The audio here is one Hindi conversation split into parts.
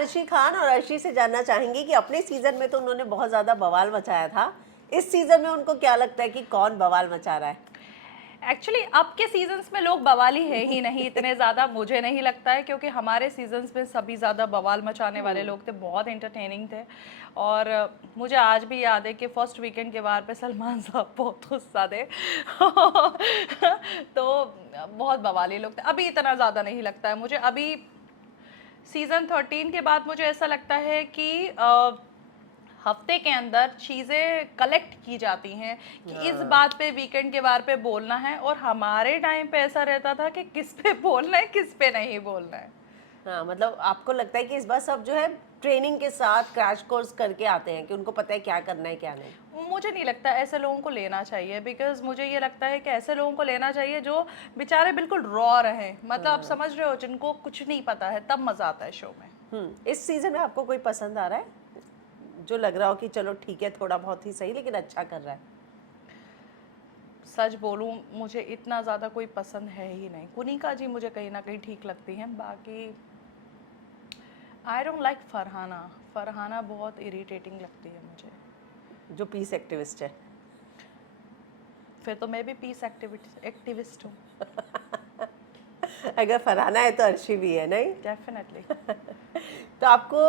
अर्शी खान और अर्शी से जानना चाहेंगे कि अपने सीजन में तो उन्होंने बहुत ज़्यादा बवाल मचाया था, इस सीजन में उनको क्या लगता है कि कौन बवाल मचा रहा है? एक्चुअली अब के सीजन्स में लोग बवाली है ही नहीं इतने ज़्यादा, मुझे नहीं लगता है, क्योंकि हमारे सीजन्स में सभी ज़्यादा बवाल मचाने वाले लोग थे, बहुत एंटरटेनिंग थे। और मुझे आज भी याद है कि फर्स्ट वीकेंड के वार पे सलमान साहब बहुत गुस्सा थे तो बहुत बवाली लोग थे। अभी इतना ज़्यादा नहीं लगता है मुझे। अभी सीज़न 13 के बाद मुझे ऐसा लगता है कि हफ्ते के अंदर चीज़ें कलेक्ट की जाती हैं कि इस हाँ। बात पे वीकेंड के बार पे बोलना है, और हमारे टाइम पे ऐसा रहता था कि किस पे बोलना है किस पे नहीं बोलना है। हाँ, मतलब आपको लगता है कि इस बार सब जो है ट्रेनिंग के साथ क्रैश कोर्स करके आते हैं कि उनको पता है क्या करना है क्या नहीं। मुझे नहीं लगता ऐसे लोगों को लेना चाहिए, बिकॉज मुझे ये लगता है कि ऐसे लोगों को लेना चाहिए जो बेचारे बिल्कुल रॉ रहें, मतलब आप समझ रहे हो, जिनको कुछ नहीं पता है, तब मज़ा आता है शो में। इस सीजन में आपको कोई पसंद आ रहा है जो लग रहा हो कि चलो ठीक है थोड़ा बहुत ही सही लेकिन अच्छा कर रहा है? सच बोलूं, मुझे इतना ज़्यादा कोई पसंद है ही नहीं। कुनिका जी मुझे कहीं ना कहीं ठीक लगती हैं, बाकी I don't like Farhana. Farhana बहुत इरिटेटिंग लगती है मुझे। जो पीस एक्टिविस्ट है। फिर तो मैं भी पीस एक्टिविस्ट हूँ। अगर फरहाना है तो अर्शी भी है, नहीं? डेफिनेटली। तो आपको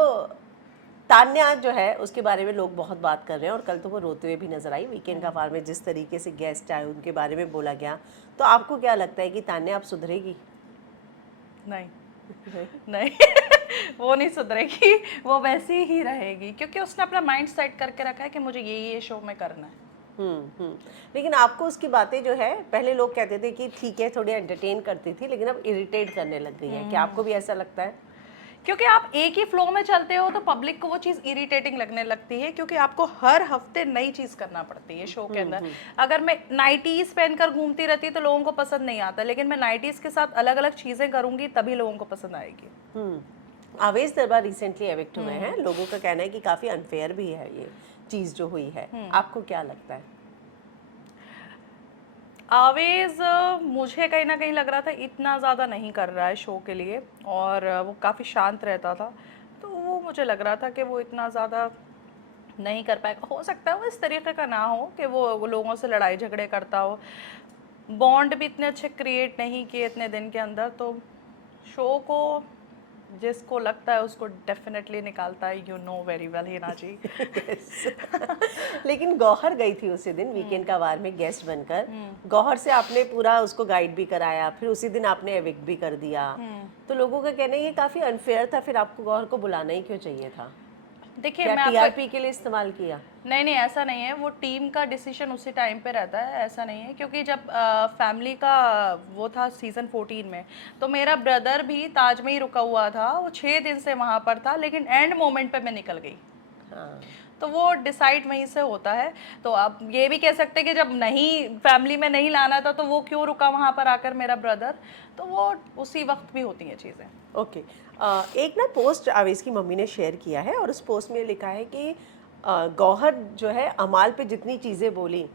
तान्या जो है उसके बारे में लोग बहुत बात कर रहे हैं और कल तो वो रोते हुए भी नजर आई वीकेंड का वार में, जिस तरीके से गेस्ट आए उनके बारे में बोला गया। तो आपको क्या लगता है कि तान्या अब सुधरेगी? नहीं, नहीं। नहीं वो नहीं सुधरेगी, वो वैसी ही रहेगी, क्योंकि उसने अपना माइंड सेट करके रखा है कि मुझे ये शो में करना है। हम्म। लेकिन आपको उसकी बातें जो है, पहले लोग कहते थे कि ठीक है थोड़ी एंटरटेन करती थी लेकिन अब इरिटेट करने लग गई है, क्या आपको भी ऐसा लगता है? क्योंकि आप एक ही फ्लो में चलते हो तो पब्लिक को वो चीज़ इरिटेटिंग लगने लगती है, क्योंकि आपको हर हफ्ते नई चीज़ करना पड़ती है शो के अंदर। अगर मैं नाइटीज़ पहनकर घूमती रहती तो लोगों को पसंद नहीं आता, लेकिन मैं नाइटीज़ के साथ अलग अलग चीज़ें करूंगी तभी लोगों को पसंद आएगी। आवेश दरबार रिसेंटली एविक्ट हुए हैं, लोगों का कहना है कि काफी अनफेयर भी है ये चीज जो हुई है, आपको क्या लगता है? आवेज मुझे कहीं ना कहीं लग रहा था इतना ज़्यादा नहीं कर रहा है शो के लिए, और वो काफ़ी शांत रहता था, तो वो मुझे लग रहा था कि वो इतना ज़्यादा नहीं कर पाएगा। हो सकता है वो इस तरीके का ना हो कि वो लोगों से लड़ाई झगड़े करता हो। बॉन्ड भी इतने अच्छे क्रिएट नहीं किए इतने दिन के अंदर, तो शो को जिसको लगता है उसको डेफिनेटली निकालता है, you know very well Hina ji. Yes. लेकिन गौहर गई थी उसी दिन वीकेंड का वार में गेस्ट बनकर। गौहर से आपने पूरा उसको गाइड भी कराया, फिर उसी दिन आपने एविक्ट भी कर दिया। तो लोगों का कहना है ये काफी अनफेयर था, फिर आपको गौहर को बुलाना ही क्यों चाहिए था? देखिए क्या मैं आपको, टीआरपी के लिए इस्तेमाल किया? नहीं नहीं ऐसा नहीं है, वो टीम का डिसीजन उसी टाइम पे रहता है, ऐसा नहीं है। क्योंकि जब फैमिली का वो था सीज़न 14 में, तो मेरा ब्रदर भी ताज में ही रुका हुआ था, वो 6 दिन से वहाँ पर था, लेकिन एंड मोमेंट पे मैं निकल गई। हाँ। तो वो डिसाइड वहीं से होता है। तो आप ये भी कह सकते हैं कि जब नहीं, फैमिली में नहीं लाना था तो वो क्यों रुका वहाँ पर आकर मेरा ब्रदर। तो वो उसी वक्त भी होती हैं चीज़ें। ओके। एक ना पोस्ट आवेश की मम्मी ने शेयर किया है और उस पोस्ट में लिखा है कि गौहर जो है अमाल पे जितनी चीज़ें बोली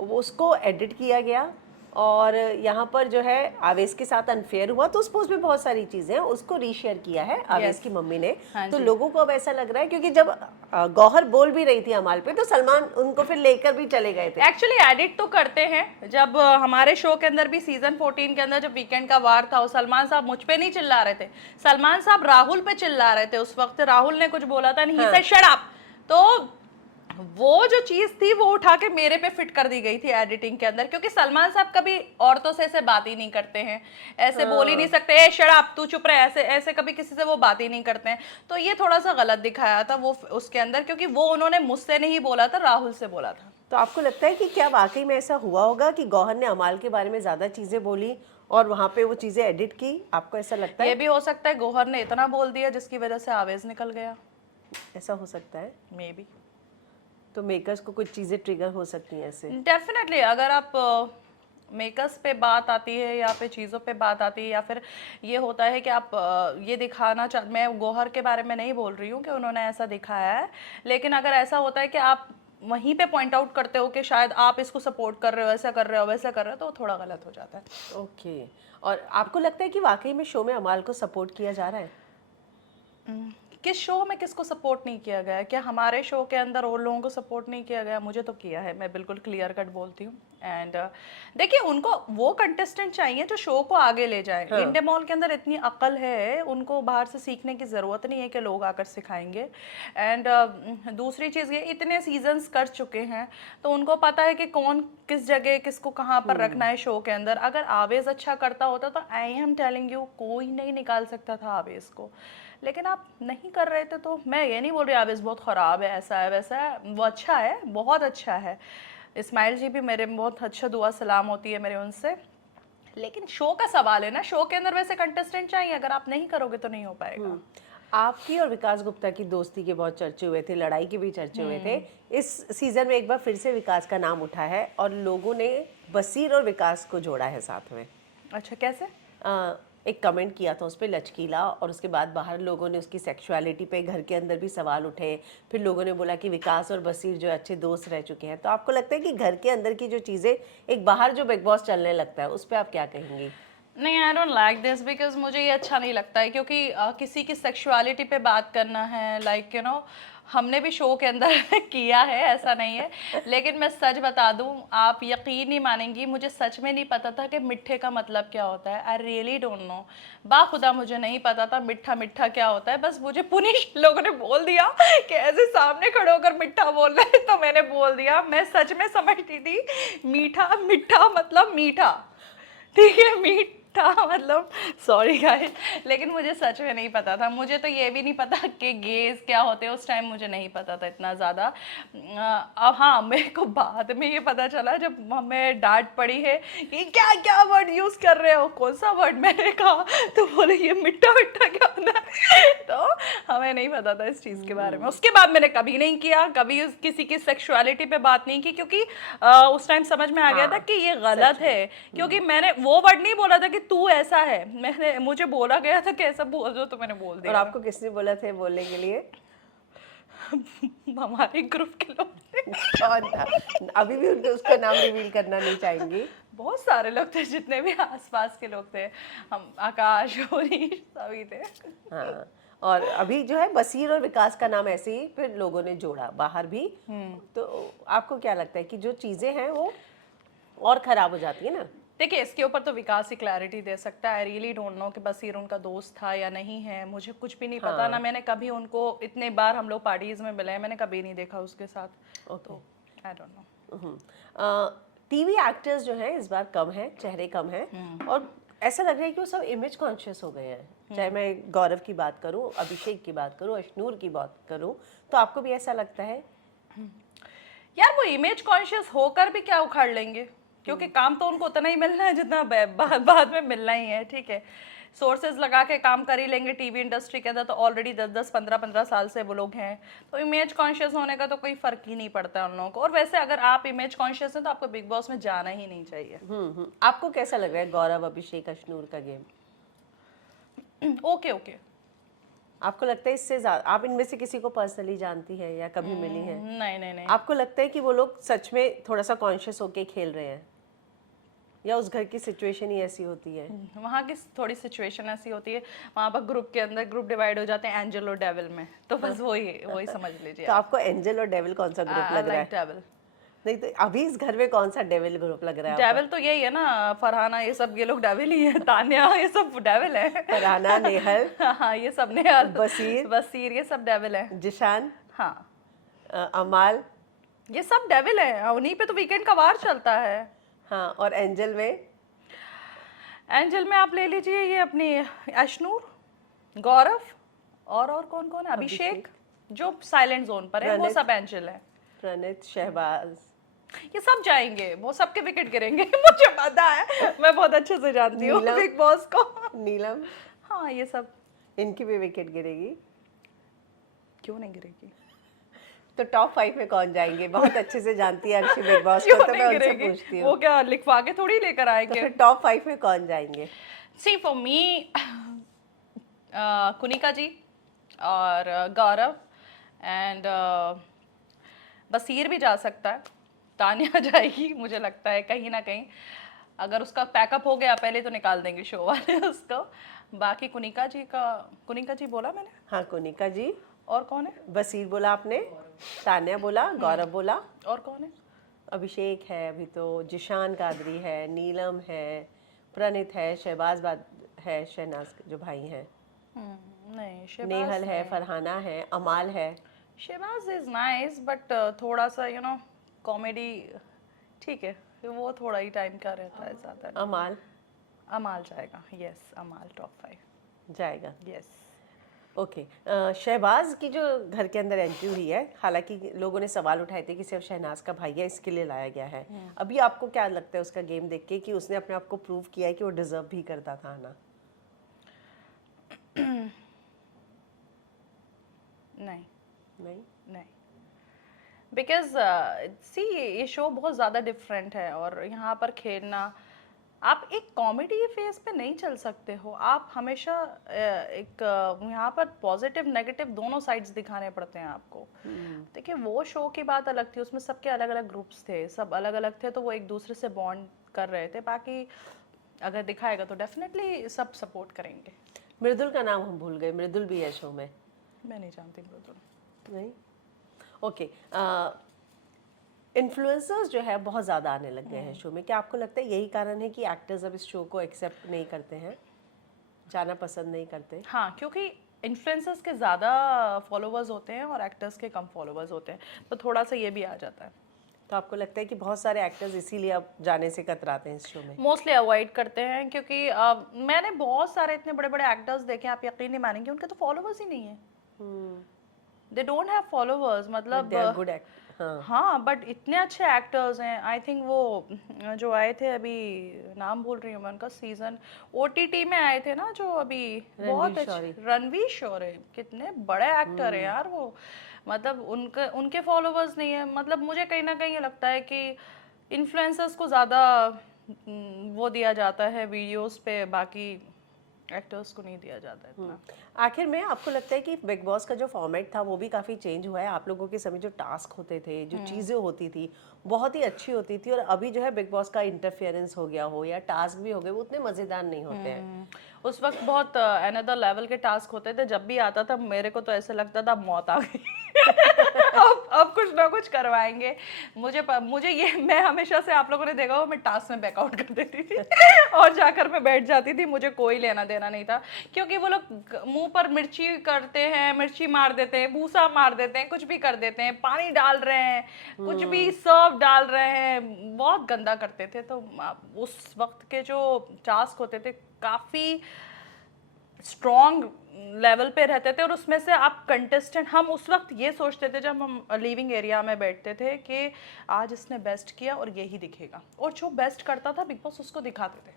वो उसको एडिट किया गया और यहाँ पर जो है आवेश के साथ अनफेयर हुआ, तो उस पोस्ट में बहुत सारी चीज़ें हैं उसको रीशेयर किया है आवेश यस। की मम्मी ने। हाँ तो जी। लोगों को अब ऐसा लग रहा है क्योंकि जब गौहर बोल भी रही थी अमाल पे तो सलमान उनको फिर लेकर भी चले गए थे। एक्चुअली एडिट तो करते हैं। जब हमारे शो के अंदर भी सीजन 14 के अंदर जब वीकेंड का वार था, वो सलमान साहब मुझ पे नहीं चिल्ला रहे थे, सलमान साहब राहुल पे चिल्ला रहे थे। उस वक्त राहुल ने कुछ बोला था, नहीं से हाँ। Shut up. तो वो जो चीज थी वो उठा के मेरे पे फिट कर दी गई थी एडिटिंग के अंदर, क्योंकि सलमान साहब कभी औरतों से ऐसे बात ही नहीं करते हैं, ऐसे बोल ही नहीं हाँ। सकते ए शट अप तू चुप रहे, ऐसे ऐसे कभी किसी से वो बात ही नहीं करते हैं। तो ये थोड़ा सा गलत दिखाया था वो उसके अंदर, क्योंकि वो उन्होंने मुझसे नहीं बोला था, राहुल से बोला था। तो आपको लगता है कि क्या वाकई में ऐसा हुआ होगा कि गौहर ने अमाल के बारे में ज़्यादा चीज़ें बोली और वहाँ पे वो चीज़ें एडिट की? आपको ऐसा लगता ये है? भी हो सकता है गौहर ने इतना बोल दिया जिसकी वजह से आवेज निकल गया। ऐसा हो सकता है। May be. तो मेकर्स को कुछ चीज़ें ट्रिगर हो सकती हैं ऐसे। डेफिनेटली अगर आप मेकर्स पे बात आती है या फिर चीज़ों पे बात आती है, या फिर ये होता है कि आप ये दिखाना चाह, मैं गौहर के बारे में नहीं बोल रही हूँ कि उन्होंने ऐसा दिखाया है, लेकिन अगर ऐसा होता है कि आप वहीं पे पॉइंट आउट करते हो कि शायद आप इसको सपोर्ट कर रहे हो, ऐसा कर रहे हो, वैसा कर रहे हो, तो थोड़ा गलत हो जाता है। ओके। और आपको लगता है कि वाकई में शो में अमाल को सपोर्ट किया जा रहा है? किस शो में किसको सपोर्ट नहीं किया गया है? क्या हमारे शो के अंदर और लोगों को सपोर्ट नहीं किया गया? मुझे तो किया है, मैं बिल्कुल क्लियर कट बोलती हूँ। एंड देखिए, उनको वो कंटेस्टेंट चाहिए जो शो को आगे ले जाए। हाँ। इंडिया मॉल के अंदर इतनी अक्ल है, उनको बाहर से सीखने की ज़रूरत नहीं है कि लोग आकर सिखाएंगे। एंड दूसरी चीज़ ये, इतने सीजन्स कर चुके हैं तो उनको पता है कि कौन किस जगह किसको कहाँ पर रखना है शो के अंदर। अगर आवेज़ अच्छा करता होता तो आई एम टेलिंग यू कोई नहीं निकाल सकता था आवेज़ को, लेकिन आप नहीं कर रहे थे। तो मैं ये नहीं बोल रही आवेज़ बहुत ख़राब है, ऐसा है वैसा है, वो अच्छा है, बहुत अच्छा है। इस्माइल जी भी मेरे बहुत अच्छा दुआ सलाम होती है मेरे उनसे, लेकिन शो का सवाल है ना, शो के अंदर वैसे कंटेस्टेंट चाहिए, अगर आप नहीं करोगे तो नहीं हो पाएगा। आपकी और विकास गुप्ता की दोस्ती के बहुत चर्चे हुए थे, लड़ाई के भी चर्चे हुए थे। इस सीजन में एक बार फिर से विकास का नाम उठा है और लोगों ने बसीर और विकास को जोड़ा है साथ में। अच्छा, कैसे? एक कमेंट किया था उस पर लचकीला, और उसके बाद बाहर लोगों ने उसकी सेक्सुअलिटी पे, घर के अंदर भी सवाल उठे। फिर लोगों ने बोला कि विकास और बसीर जो अच्छे दोस्त रह चुके हैं। तो आपको लगता है कि घर के अंदर की जो चीज़ें एक बाहर जो बिग बॉस चलने लगता है उस पर आप क्या कहेंगी? नहीं, I don't like this, because मुझे ये अच्छा नहीं लगता है, क्योंकि किसी की सेक्सुअलिटी पे बात करना है, लाइक यू नो, हमने भी शो के अंदर किया है, ऐसा नहीं है। लेकिन मैं सच बता दूं, आप यकीन नहीं मानेंगी, मुझे सच में नहीं पता था कि मिठ्ठे का मतलब क्या होता है। आई रियली डोंट नो, बाखुदा मुझे नहीं पता था मिठ्ठा मिठ्ठा क्या होता है। बस मुझे पुनिश लोगों ने बोल दिया कि ऐसे सामने खड़े होकर मिठ्ठा बोल रहे हैं, तो मैंने बोल दिया। मैं सच में समझती थी मीठा मिठ्ठा मतलब मीठा, ठीक है, मीठा मतलब, सॉरी गाइस, लेकिन मुझे सच में नहीं पता था। मुझे तो ये भी नहीं पता कि गेज क्या होते हैं, उस टाइम मुझे नहीं पता था इतना ज़्यादा। अब हाँ, मेरे को बाद में ये पता चला जब हमें डांट पड़ी है कि क्या क्या वर्ड यूज़ कर रहे हो, कौन सा वर्ड, मैंने कहा तो बोले ये मिट्टा मिट्टा क्या होता है। तो हमें नहीं पता था इस चीज़ के बारे में। उसके बाद मैंने कभी नहीं किया, कभी किसी की सेक्सुअलिटी पे बात नहीं की, क्योंकि उस टाइम समझ में आ गया था हाँ, कि ये गलत है। क्योंकि मैंने वो वर्ड नहीं बोला था कि तू ऐसा है, मैंने, मुझे बोला गया था कि ऐसा बोल दो, तो मैंने बोल और दिया था। आपको किसने बोला था बोलने के लिए? हमारे ग्रुप के लोग थे। कौन था? अभी भी उनका उसका नाम रिवील करना नहीं चाहेंगी? बहुत सारे लोग थे, जितने भी आसपास के लोग थे, हम आकाश होरीश सभी थे। हाँ, और अभी जो है बसीर और विकास का नाम ऐसे ही फिर लोगों ने जोड़ा बाहर भी। तो आपको क्या लगता है कि जो चीज़ें हैं वो और ख़राब हो जाती है ना? देखिए, इसके ऊपर तो विकास ही क्लैरिटी दे सकता है। आई रियली डोंट नो कि बसीर उनका दोस्त था या नहीं है, मुझे कुछ भी नहीं पता। ना हाँ। मैंने कभी उनको, इतने बार हम लोग पार्टीज में मिले हैं, मैंने कभी नहीं देखा उसके साथ। ओके। तो I don't know. TV actors जो हैं इस बार कम हैं, चेहरे कम हैं, और ऐसा लग रहा है कि वो सब इमेज कॉन्शियस हो गए हैं। चाहे मैं गौरव की बात करूं, अभिषेक की बात करूं, अशनूर की बात करूं, तो आपको भी ऐसा लगता है? यार, वो इमेज कॉन्शियस होकर भी क्या उखाड़ लेंगे, क्योंकि काम तो उनको उतना ही मिलना है जितना बाद में मिलना ही है, ठीक है। सोर्सेज लगा के काम कर ही लेंगे टीवी इंडस्ट्री के अंदर, तो ऑलरेडी 10-10 15-15 साल से वो लोग हैं। तो इमेज कॉन्शियस होने का तो कोई फर्क ही नहीं पड़ता उन लोगों को। और वैसे अगर आप इमेज कॉन्शियस हैं तो आपको बिग बॉस में जाना ही नहीं चाहिए। आपको कैसा लग रहा है गौरव, अभिषेक, अशनूर का गेम? Okay okay. आपको लगता है इससे ज्यादा आप इनमें से किसी को पर्सनली जानती है या कभी मिली है? नहीं नहीं नहीं। आपको लगता है कि वो लोग सच में थोड़ा सा कॉन्शियस होके खेल रहे हैं, या उस घर की सिचुएशन ही ऐसी होती है? वहाँ की थोड़ी सिचुएशन ऐसी होती है, वहाँ पर ग्रुप के अंदर ग्रुप डिवाइड हो जाते हैं एंजल और डेविल में, तो बस वही वही समझ लीजिए। तो आपको एंजल और डेविल कौन सा ग्रुप लग रहा है? डेविल। नहीं, तो अभी इस घर में कौन सा डेविल ग्रुप लग रहा है? डेविल तो यही है ना, फरहाना ये सब, ये लोग डेविल ही है, तान्या ये सब डेविल है। फरहाना, नेहल, हाँ, ये सब नेहल, बसीर, बसीर, ये सब डेविल है। जिशान, हाँ, अमाल, ये सब डेविल है, उन्हीं पे तो वीकेंड का वार चलता है। हाँ, और एंजल में? एंजल में आप ले लीजिए ये अपनी अशनूर, गौरव, और कौन कौन है, अभिषेक, जो साइलेंट जोन पर है, वो प्रणीत। सब एंजल है। प्रणीत, शहबाज, ये सब जाएंगे, वो सबके विकेट गिरेंगे। मुझे पता है, मैं बहुत अच्छे से जानती हूँ नीलम। बिग बॉस को। नीलम, हाँ, ये सब इनकी भी विकेट गिरेगी? क्यों नहीं गिरेगी? तो टॉप 5 में कौन जाएंगे? बहुत अच्छे से जानती है अक्षय बिग बॉस क्यों को, तो नहीं मैं उनसे गिरेगी? पूछती वो हूँ। क्या लिखवा के थोड़ी लेकर तो आएंगे? फिर टॉप 5 में कौन जाएंगे? सी फॉर मी, कुनिका जी और गौरव एंड बसीर भी जा सकता है, तानिया जाएगी मुझे लगता है कहीं ना कहीं। अगर उसका पैकअप हो गया पहले तो निकाल देंगे शो वाले उसको। बाकी कुनिका जी बोला मैंने। हाँ, कोनिका जी। और कौन है? बसीर बोला आपने, तान्या बोला, गौरव बोला, और कौन है? अभिषेक है, अभी तो जिशान कादरी है, नीलम है, प्रणीत है, शहबाज बाद है, शहनाज के जो भाई हैं, नहीं शहबाज नेहल है, नहीं। फरहाना है, अमाल है। शहबाज इज नाइस बट थोड़ा सा कॉमेडी ठीक है, वो थोड़ा ही टाइम का रहता है, ज़्यादा नहीं। अमाल अमाल जाएगा, यस अमाल टॉप 5। जाएगा। यस। ओके। शहबाज की जो घर के अंदर एंट्री हुई है, हालांकि लोगों ने सवाल उठाए थे कि सिर्फ शहनाज का भाई है, इसके लिए लाया गया है। अभी आपको क्या लगता है उसका गेम देख के कि उसने अपने आप को प्रूव किया है कि वो डिजर्व भी करता था आना? नहीं नहीं। नहीं, बिकॉज सी ये शो बहुत ज़्यादा डिफरेंट है और यहाँ पर खेलना, आप एक कॉमेडी फेस पे नहीं चल सकते हो। आप हमेशा यहाँ पर पॉजिटिव नेगेटिव दोनों साइड्स दिखाने पड़ते हैं आपको। देखिए वो शो की बात अलग थी, उसमें सबके अलग अलग ग्रुप्स थे, सब अलग अलग थे, तो वो एक दूसरे से बॉन्ड कर रहे थे। बाकी अगर दिखाएगा तो डेफिनेटली सब सपोर्ट करेंगे। मृदुल का नाम हम भूल गए, मृदुल भी है शो में? मैं नहीं जानती मृदुल। नहीं। ओके। इन्फ्लुएंसर्स जो है बहुत ज़्यादा आने लग गए हैं शो में। क्या आपको लगता है यही कारण है कि एक्टर्स अब इस शो को एक्सेप्ट नहीं करते हैं, जाना पसंद नहीं करते? हाँ, क्योंकि इन्फ्लुएंसर्स के ज़्यादा फॉलोवर्स होते हैं और एक्टर्स के कम फॉलोवर्स होते हैं, तो थोड़ा सा ये भी आ जाता है। तो आपको लगता है कि बहुत सारे एक्टर्स इसीलिए अब जाने से कतराते हैं इस शो में? मोस्टली अवॉइड करते हैं, क्योंकि मैंने बहुत सारे इतने बड़े बड़े एक्टर्स देखे, आप यकीन नहीं मानेंगे, उनके तो फॉलोवर्स ही नहीं है। दे डोंट हैव फॉलोवर्स, मतलब दे आर गुड एक्ट। हाँ। हाँ, बट इतने अच्छे एक्टर्स हैं। आई थिंक वो जो आए थे अभी, नाम भूल रही हूँ मैं उनका, सीजन ओटीटी में आए थे ना, जो अभी बहुत अच्छे, रणवीर शौरी, कितने बड़े एक्टर है यार वो। मतलब उनके फॉलोवर्स नहीं है। मतलब मुझे कहीं ना कहीं ये लगता है कि इन्फ्लुएंसर्स को ज़्यादा वो दिया जाता है वीडियोस पे, बाकी एक्टर्स को नहीं दिया जाता है इतना। आखिर में आपको लगता है कि बिग बॉस का जो फॉर्मेट था वो भी काफ़ी चेंज हुआ है? आप लोगों के समय जो टास्क होते थे, जो चीज़ें होती थी, बहुत ही अच्छी होती थी, और अभी जो है बिग बॉस का इंटरफेरेंस हो गया हो या टास्क भी हो गए, वो उतने मज़ेदार नहीं होते हैं। उस वक्त बहुत अनदर लेवल के टास्क होते थे। जब भी आता था मेरे को तो ऐसे लगता था मौत आ गई। अब कुछ ना कुछ करवाएंगे। मुझे ये, मैं हमेशा से, आप लोगों ने देखा हो, मैं टास्क में बैकआउट कर देती थी और जाकर मैं बैठ जाती थी। मुझे कोई लेना देना नहीं था, क्योंकि वो लोग मुंह पर मिर्ची करते हैं, मिर्ची मार देते हैं, भूसा मार देते हैं, कुछ भी कर देते हैं, पानी डाल रहे हैं, कुछ भी सर्फ डाल रहे हैं, बहुत गंदा करते थे। तो उस वक्त के जो टास्क होते थे काफ़ी स्ट्रॉन्ग लेवल पे रहते थे, और उसमें से आप कंटेस्टेंट, हम उस वक्त ये सोचते थे जब हम लिविंग एरिया में बैठते थे कि आज इसने बेस्ट किया और यही दिखेगा, और जो बेस्ट करता था बिग बॉस उसको दिखाते थे।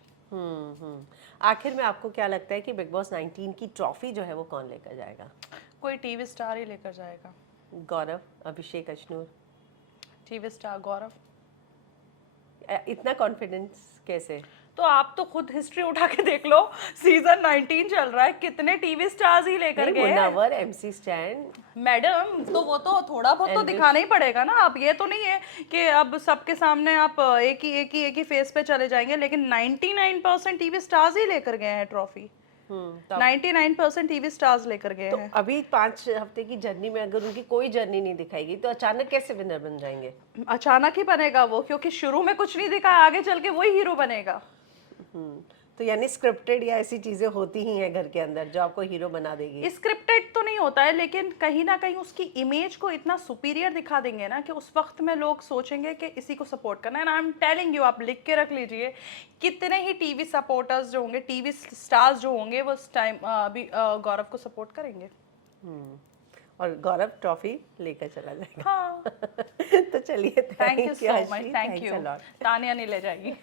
आखिर में आपको क्या लगता है कि बिग बॉस 19 की ट्रॉफी जो है वो कौन लेकर जाएगा? कोई टीवी स्टार ही लेकर जाएगा। गौरव, अभिषेक, अशनूर? टीवी स्टार गौरव। इतना कॉन्फिडेंस कैसे? तो आप तो खुद हिस्ट्री उठा के देख लो, सीजन 19 चल रहा है, कितने टीवी स्टार्स ही लेकर गए हैं। मुनव्वर, एमसी स्टैन, मैडम, तो वो तो थोड़ा बहुत तो दिखाना ही पड़ेगा ना। आप ये तो नहीं है कि अब सबके सामने आप एक ही फेस पे चले जाएंगे, लेकिन 99% टीवी स्टार्स ही लेकर गए हैं ट्रॉफी। 99% टीवी स्टार्स लेकर गए हैं। अभी 5 हफ्ते की जर्नी में अगर उनकी कोई जर्नी नहीं दिखाएगी तो अचानक कैसे विनर बन जाएंगे? अचानक ही बनेगा वो, क्योंकि शुरू में कुछ नहीं दिखा, आगे चल के वही हीरो बनेगा। तो यानी स्क्रिप्टेड या ऐसी चीजें होती ही हैं घर के अंदर जो आपको हीरो बना देगी? स्क्रिप्टेड तो नहीं होता है, लेकिन कहीं ना कहीं उसकी इमेज को इतना सुपीरियर दिखा देंगे ना कि उस वक्त में लोग सोचेंगे कि इसी को सपोर्ट करना है। आई एम टेलिंग यू, आप लिख के रख लीजिए, कितने ही टीवी सपोर्टर्स जो होंगे, टीवी स्टार्स जो होंगे, वो उस टाइम अभी गौरव को सपोर्ट करेंगे। और गौरव ट्रॉफी लेकर चला जाएगा। हाँ। तो चलिए, thank you so much, thank you. Tania नहीं ले जाएगी।